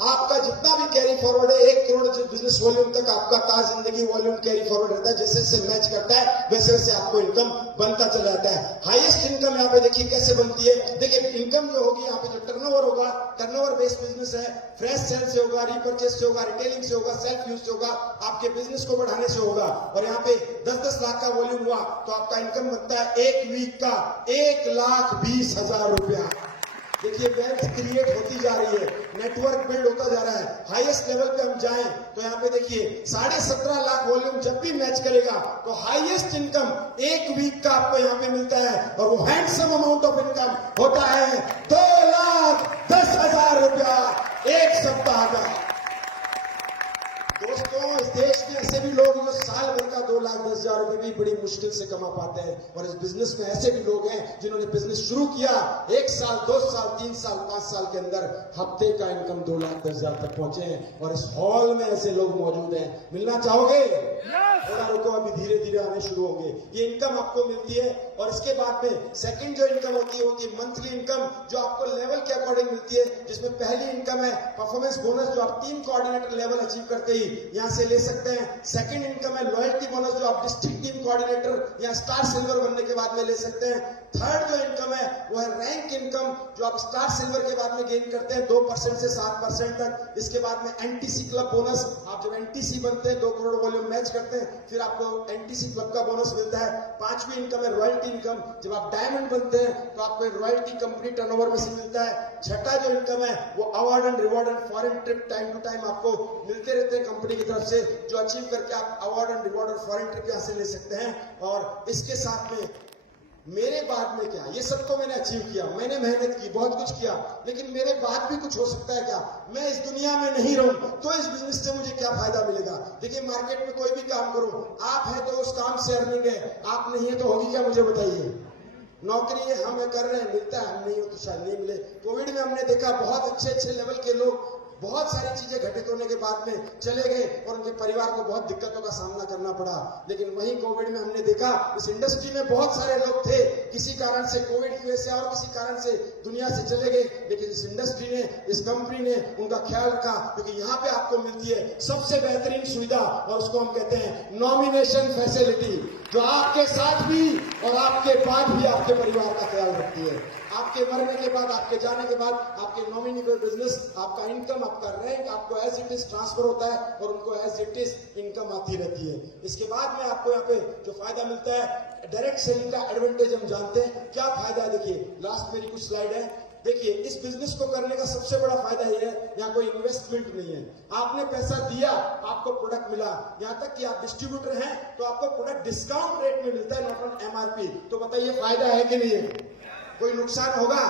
आपका जितना भी कैरी फॉरवर्ड है 1 करोड़ बिजनेस वॉल्यूम तक आपका ताज जिंदगी वॉल्यूम कैरी फॉरवर्ड रहता है। जैसे जैसे मैच करता है वैसे वैसे आपको इनकम बनता चला जाता है। हाईएस्ट इनकम यहाँ पे देखिए कैसे बनती है। देखिए इनकम जो होगी यहाँ पे जो टर्नओवर होगा, टर्नओवर बेस्ड बिजनेस है, फ्रेश सेल से होगा, रिपर्चेस से होगा, रिटेलिंग से होगा, सेल्फ यूज से होगा, आपके बिजनेस को बढ़ाने से होगा। और यहाँ पे 10-10 लाख का वॉल्यूम हुआ तो आपका इनकम बनता है 1 वीक का 1,20,000 रुपया। देखिए वेल्थ क्रिएट होती जा रही है, नेटवर्क बिल्ड होता जा रहा है। हाईएस्ट लेवल पे हम जाएं तो यहाँ पे देखिए 17.5 लाख वॉल्यूम जब भी मैच करेगा तो हाईएस्ट इनकम 1 वीक का आपको यहाँ पे मिलता है। और वो हैंडसम अमाउंट ऑफ इनकम होता है 2,10,000 रुपया 1 सप्ताह का। दोस्तों इस देश में ऐसे भी लोग जो साल भर का 2,10,000 रुपए भी बड़ी मुश्किल से कमा पाते हैं। और इस बिजनेस में ऐसे भी लोग हैं जिन्होंने बिजनेस शुरू किया 1 साल 2 साल 3 साल 5 साल के अंदर हफ्ते का इनकम 2,10,000 तक पहुंचे हैं। और इस हॉल में ऐसे लोग मौजूद हैं। मिलना चाहोगे? थोड़ा रुको, अभी धीरे धीरे आने शुरू होंगे। ये इनकम आपको मिलती है। और इसके बाद में सेकंड जो इनकम होती है मंथली इनकम, जो आपको लेवल के अकॉर्डिंग मिलती है। जिसमें पहली इनकम है परफॉर्मेंस बोनस, जो आप टीम कोऑर्डिनेटर लेवल अचीव करते ही यहां से ले सकते हैं। सेकंड इनकम है लॉयल्टी बोनस, जो आप डिस्ट्रिक्ट टीम कोऑर्डिनेटर या स्टार सिल्वर बनने के बाद में ले सकते हैं। थर्ड जो इनकम है वो है रैंक इनकम, जो आप स्टार सिल्वर के बाद में गेन करते हैं 2% से 7% तक। इसके बाद में एनटीसी क्लब बोनस, आप जब एनटीसी बनते हैं 2 करोड़ वॉल्यूम मैच करते हैं फिर आपको एनटीसी क्लब का बोनस मिलता है। पांचवी इनकम है रॉयल्टी इनकम, जब आप डायमंड बनते हैं तो आपको रॉयल्टी कंपनी टर्नओवर में से मिलता है। छठा जो इनकम है वो award and reward and foreign trip time to time आपको मिलते रहते हैं कंपनी की तरफ से, जो अचीव करके आप अवार्ड एंड रिवॉर्ड और फॉरेन ट्रिप यहां से ले सकते हैं। और इसके साथ में मेरे बाद में क्या, ये सब तो मैंने अचीव किया, मैंने मेहनत की, बहुत कुछ किया, लेकिन मेरे बाद भी कुछ हो सकता है क्या? मैं इस दुनिया में नहीं रहूं तो इस बिजनेस से मुझे क्या फायदा मिलेगा? देखिए मार्केट में कोई भी काम करो, आप है तो उस काम से अर्निंग है, आप नहीं है तो होगी क्या? मुझे बताइए। नौकरी है, हम कर रहे हैं, मिलता है, हम नहीं हो तो शायद नहीं मिले। कोविड में हमने देखा बहुत अच्छे लेवल के लोग बहुत सारी चीजें घटित होने के बाद में चले गए और उनके परिवार को बहुत दिक्कतों का सामना करना पड़ा। लेकिन वहीं कोविड में हमने देखा इस इंडस्ट्री में बहुत सारे लोग थे, किसी कारण से, कोविड की वजह से और किसी कारण से दुनिया से चले गए, लेकिन इस इंडस्ट्री ने, इस कंपनी ने उनका ख्याल रखा। क्योंकि यहाँ पे आपको मिलती है सबसे बेहतरीन सुविधा और उसको हम कहते हैं नॉमिनेशन फैसिलिटी, जो आपके साथ भी और आपके बाद भी आपके परिवार का ख्याल रखती है। आपके मरने के बाद, आपके जाने के बाद आपके नॉमिनी को बिजनेस, आपका इनकम, आपका रैंक आपको एज इट इज ट्रांसफर होता है और उनको एज इट इज इनकम आती रहती है। इसके बाद में आपको यहाँ पे जो फायदा मिलता है डायरेक्ट सेलिंग का एडवांटेज हम जानते हैं। क्या फायदा है देखिए, लास्ट मेरी कुछ स्लाइड है। देखिए इस बिजनेस को करने का सबसे बड़ा फायदा यह है यहाँ कोई इन्वेस्टमेंट नहीं है। आपने पैसा दिया, आपको प्रोडक्ट मिला। यहाँ तक कि आप डिस्ट्रीब्यूटर हैं तो आपको प्रोडक्ट डिस्काउंट रेट में मिलता है, नॉट ऑन एमआरपी। तो बताइए फायदा है कि नहीं है? कोई नुकसान होगा?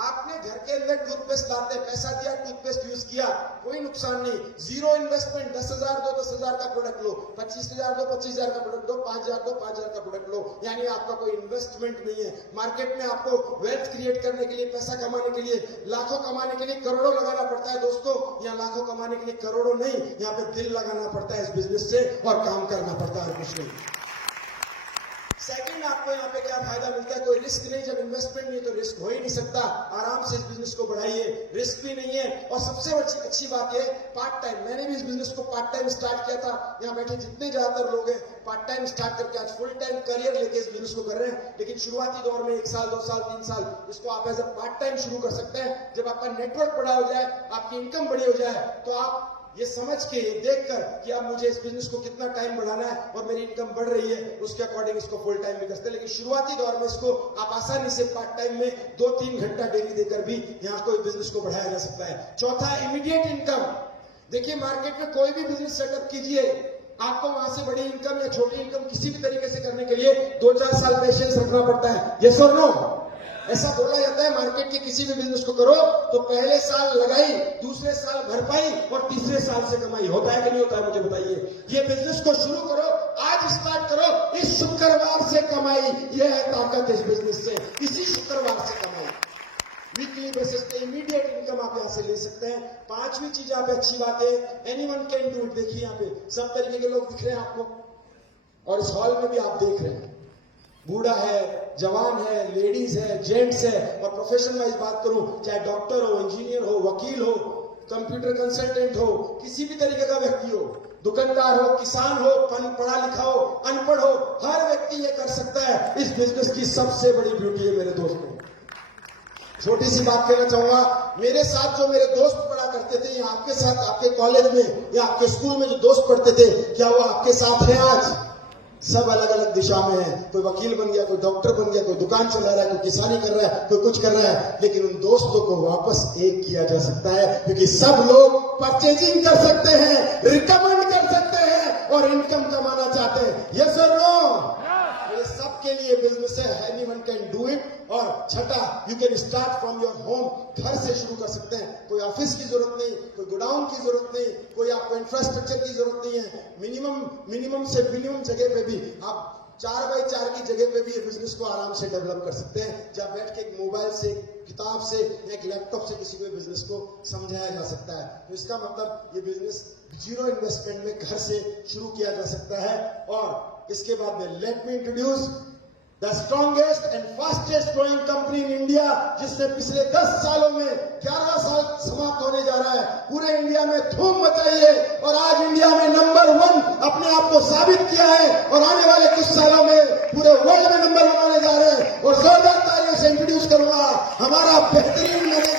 आपने घर के अंदर टूथपेस्ट लाते हैं, पैसा दिया, टूथपेस्ट यूज किया, कोई नुकसान नहीं। जीरो इन्वेस्टमेंट, 10,000 दो 10,000 का प्रोडक्ट लो, 25,000 दो 25,000 का प्रोडक्ट दो, 5,000 दो 5,000 का प्रोडक्ट लो। यानी आपका कोई इन्वेस्टमेंट नहीं है। मार्केट में आपको वेल्थ क्रिएट करने के लिए, पैसा कमाने के लिए, लाखों कमाने के लिए करोड़ों लगाना पड़ता है। दोस्तों यहाँ लाखों कमाने के लिए करोड़ों नहीं, यहाँ पे दिल लगाना पड़ता है इस बिजनेस से और काम करना पड़ता है, कुछ नहीं। सेकंड आपको यहाँ पे क्या फायदा मिलता है? कोई रिस्क नहीं। जब इन्वेस्टमेंट नहीं तो रिस्क हो ही नहीं सकता। आराम से इस बिजनेस को बढ़ाइए, रिस्क भी नहीं है। और सबसे अच्छी बात है पार्ट टाइम। मैंने भी इस बिजनेस को पार्ट टाइम स्टार्ट किया था। यहाँ बैठे जितने ज्यादातर लोग हैं पार्ट टाइम स्टार्ट करके आज फुल टाइम करियर लेके इस बिजनेस को कर रहे हैं। लेकिन शुरुआती दौर में 1 साल 2 साल 3 साल इसको आप एज अ पार्ट टाइम शुरू कर सकते हैं। जब आपका नेटवर्क बड़ा हो जाए, आपकी इनकम बड़ी हो जाए, तो आप ये समझ के, ये देखकर कि अब मुझे इस बिजनेस को कितना टाइम बढ़ाना है और मेरी इनकम बढ़ रही है, उसके अकॉर्डिंग इसको फुल टाइम भी करते हैं। लेकिन शुरुआती दौर में इसको आप आसानी से पार्ट टाइम में 2-3 घंटा डेली देकर भी यहाँ कोई बिजनेस को बढ़ाया जा सकता है। चौथा, इमीडिएट इनकम। देखिए मार्केट में कोई भी बिजनेस सेटअप कीजिए, आपको वहां से बड़ी इनकम या छोटी इनकम किसी भी तरीके से करने के लिए 2-4 साल पेशेंस रखना पड़ता है। यस और नो? ऐसा बोला जाता है मार्केट के किसी भी बिजनेस को करो तो पहले साल लगाई, दूसरे साल भरपाई और तीसरे साल से कमाई। होता है कि नहीं होता है? मुझे बताइए। ये बिजनेस को शुरू करो, आज स्टार्ट करो, इस शुक्रवार से कमाई। यह है ताकत इस बिजनेस से, इसी शुक्रवार से कमाई। वीकली बेसिस पे इमीडिएट इनकम आप यहाँ से ले सकते हैं। पांचवी चीज यहाँ पे अच्छी बात है, एनीवन कैन डू इट। देखिए यहाँ पे सब तरीके के लोग दिख रहे हैं आपको और इस हॉल में भी आप देख रहे हैं, बूढ़ा है, जवान है, लेडीज है, जेंट्स है। और प्रोफेशन वाइज बात करूं, चाहे डॉक्टर हो, इंजीनियर हो, वकील हो, कंप्यूटर कंसल्टेंट हो, किसी भी तरीके का व्यक्ति हो, दुकानदार हो, किसान हो, पढ़ा लिखा हो, अनपढ़ हो, हर व्यक्ति ये कर सकता है। इस बिजनेस की सबसे बड़ी ब्यूटी है मेरे दोस्तों। छोटी सी बात कहना चाहूंगा, मेरे साथ जो मेरे दोस्त पढ़ा करते थे, या आपके साथ आपके कॉलेज में या आपके स्कूल में जो दोस्त पढ़ते थे, क्या वो आपके साथ है आज? सब अलग अलग दिशा में है। कोई वकील बन गया, कोई डॉक्टर बन गया, कोई दुकान चला रहा है, कोई किसानी कर रहा है, कोई कुछ कर रहा है, लेकिन उन दोस्तों को वापस एक किया जा सकता है, क्योंकि सब लोग परचेजिंग कर सकते हैं, रिकमेंड कर सकते हैं और इनकम कमाना चाहते हैं। यस और नो? ये सबके लिए बिजनेस है, एनीवन कैन डू इट। और छठा, you can start from your home, घर से शुरू कर सकते हैं। कोई ऑफिस की जरूरत नहीं, कोई गोडाउन की जरूरत नहीं, कोई आपको इंफ्रास्ट्रक्चर की जरूरत नहीं है। मिनिमम से मिनिमम जगह पे भी आप 4x4 की जगह पे भी ये बिजनेस को आराम से डेवलप कर सकते हैं, जहां बैठ के एक मोबाइल से, किताब से, एक लैपटॉप से किसी को बिजनेस को समझाया जा सकता है। तो इसका मतलब ये बिजनेस 0 इन्वेस्टमेंट में घर से शुरू किया जा सकता है। और इसके बाद में let me introduce the strongest and fastest growing company in India, जिसने पिछले 10 सालों में 11 साल समाप्त होने जा रहा है। पूरे इंडिया में धूम मचाई है और आज इंडिया में नंबर 1 अपने आप को साबित किया है और आने वाले कुछ सालों में पूरे वर्ल्ड में नंबर 1 होने जा रहे हैं। और जोरदार तालियों से इंट्रोड्यूस करूंगा हमारा बेहतरीन मैनेजमेंट।